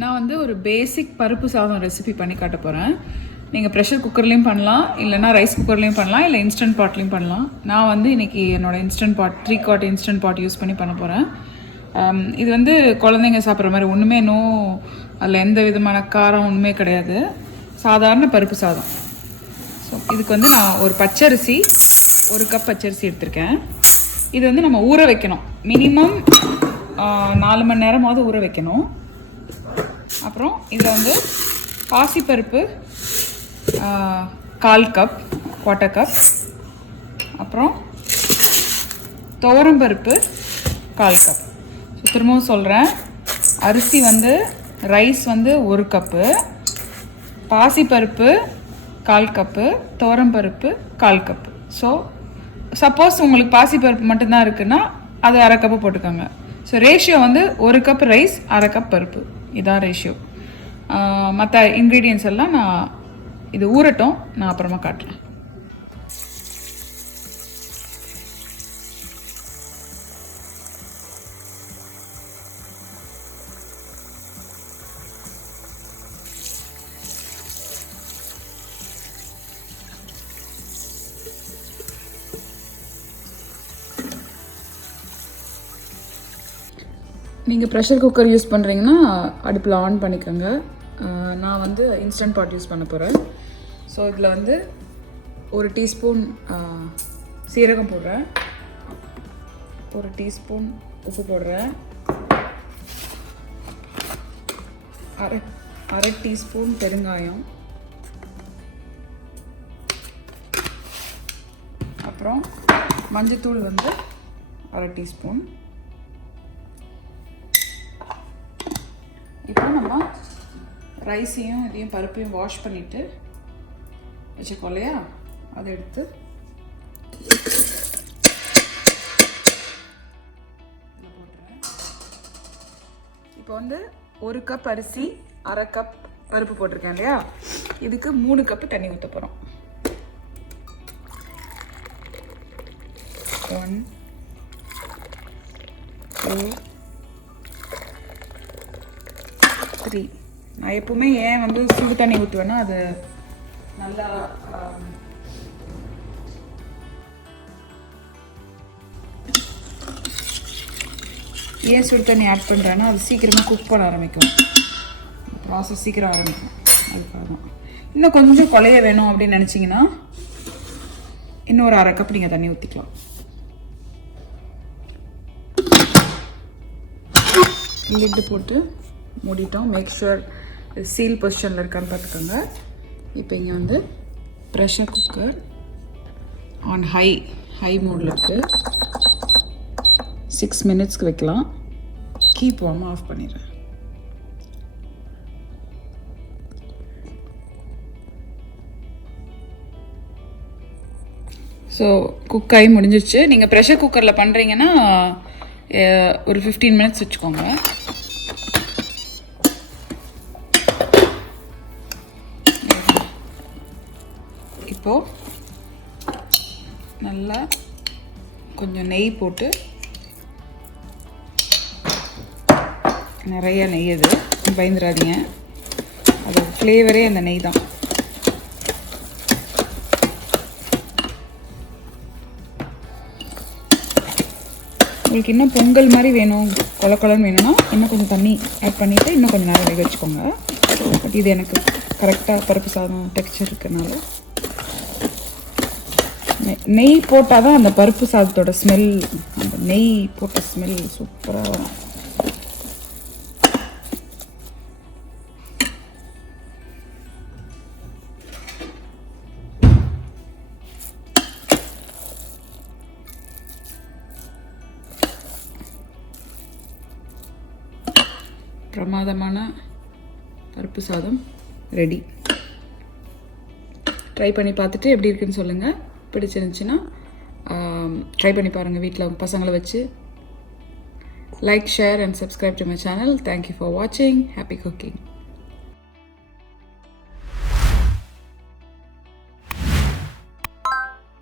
நான் வந்து ஒரு பேசிக் பருப்பு சாதம் ரெசிபி பண்ணி காட்ட போகிறேன். நீங்கள் ப்ரெஷர் குக்கர்லேயும் பண்ணலாம், இல்லைனா ரைஸ் குக்கர்லேயும் பண்ணலாம், இல்லை இன்ஸ்டன்ட் பாட்லேயும் பண்ணலாம். நான் வந்து இன்றைக்கி என்னோடய இன்ஸ்டன்ட் பாட் 3 quart இன்ஸ்டன்ட் பாட் யூஸ் பண்ணி பண்ண போகிறேன். இது வந்து குழந்தைங்க சாப்பிட்ற மாதிரி ஒன்றுமே அதில் எந்த விதமான காரம் ஒன்றுமே கிடையாது. சாதாரண பருப்பு சாதம். ஸோ இதுக்கு வந்து நான் ஒரு பச்சரிசி 1 கப் பச்சரிசி எடுத்திருக்கேன். இது வந்து நம்ம ஊற வைக்கணும். மினிமம் 4 மணி நேரமாவது ஊற வைக்கணும். அப்புறம் இதில் வந்து பாசிப்பருப்பு 1/4 கப், 1/4 கப். அப்புறம் துவரம்பருப்பு 1/4 கப். திரும்பவும் சொல்கிறேன், அரிசி வந்து ரைஸ் வந்து 1 கப்பு, பாசிப்பருப்பு 1/4 கப்பு, துவரம்பருப்பு 1/4 கப்பு. ஸோ சப்போஸ் உங்களுக்கு பாசிப்பருப்பு மட்டும்தான் இருக்குன்னா அது 1/2 கப்பு போட்டுக்கோங்க. ஸோ ரேஷியோ வந்து 1 கப் ரைஸ் 1/2 கப் பருப்பு, இதான் ரேஷியோ. மற்ற இன்க்ரீடியன்ஸ் எல்லாம் நான் இது ஊறட்டும், நான் அப்புறமா காட்டுறேன். நீங்கள் ப்ரெஷர் குக்கர் யூஸ் பண்ணுறீங்கன்னா அடுப்பில் ஆன் பண்ணிக்கோங்க. நான் வந்து இன்ஸ்டன்ட் பாட் யூஸ் பண்ண போகிறேன். ஸோ இதில் வந்து 1 டீஸ்பூன் சீரகம் போடுறேன், 1 டீஸ்பூன் உப்பு போடுறேன், அரை டீஸ்பூன் பெருங்காயம், அப்புறம் மஞ்சத்தூள் வந்து 1/2 டீஸ்பூன். இப்போ நம்ம ரைஸையும் இதையும் பருப்பையும் வாஷ் பண்ணிவிட்டு வச்சுக்கோ இல்லையா, அதை எடுத்து போட்டுறேன். இப்போ வந்து 1 கப் அரிசி 1/2 கப் பருப்பு போட்டிருக்கேன் இல்லையா, இதுக்கு 3 கப்பு தண்ணி ஊற்ற போகிறோம். 1 2 3. நான் எப்பவுமே ஏன் வந்து சுடு தண்ணி ஊற்றுவேன்னா அது நல்லா ஏன் சுடு தண்ணி ஆட் பண்ணுறேன்னா அது சீக்கிரமாக குக் பண்ண ஆரம்பிக்கும், ப்ராசஸ் சீக்கிரம் ஆரம்பிக்கும். அதுக்காக தான். இன்னும் கொஞ்சம் கொலைய வேணும் அப்படின்னு நினச்சிங்கன்னா இன்னும் ஒரு 1/2 கப் நீங்கள் தண்ணி ஊற்றிக்கலாம். லிட்டு போட்டு மூடிட்டோம். மேக் ஷுர் சீல் பொசிஷனில் இருக்கான்னு பார்த்துக்கோங்க. இப்போ இங்கே வந்து ப்ரெஷர் குக்கர் ஆன் ஹை மோடில் இருக்குது. 6 மினிட்ஸ்க்கு வைக்கலாம். கீப் வார்ம் ஆஃப் பண்ணிடுறேன். ஸோ குக் ஆகி முடிஞ்சிச்சு. நீங்கள் ப்ரெஷர் குக்கரில் பண்ணுறீங்கன்னா ஒரு 15 மினிட்ஸ் வச்சுக்கோங்க. இப்போது நல்லா கொஞ்சம் நெய் போட்டு, நிறைய நெய், அது பயந்துடாதீங்க, அதோட ஃப்ளேவரே அந்த நெய் தான். உங்களுக்கு இன்னும் பொங்கல் மாதிரி வேணும், கொலன்னு வேணும்னா இன்னும் கொஞ்சம் தண்ணி ஆட் பண்ணிவிட்டு இன்னும் கொஞ்சம் நேரம் வேக வச்சுக்கோங்க. பட் இது எனக்கு கரெக்டாக பருப்பு சாதம் டெக்ஸ்சர் இருக்கிறனால நெய் போட்டால் தான் அந்த பருப்பு சாதத்தோட ஸ்மெல், அந்த நெய் போட்ட ஸ்மெல் சூப்பராக வரும். பிரமாதமான பருப்பு சாதம் ரெடி. ட்ரை பண்ணி பார்த்துட்டு எப்படி இருக்குன்னு சொல்லுங்கள். பிடிச்சிருந்துச்சின்னா ட்ரை பண்ணி பாருங்கள் வீட்டில் பசங்களை வச்சு. Like, share and subscribe to my channel. Thank you for வாட்சிங். Happy cooking.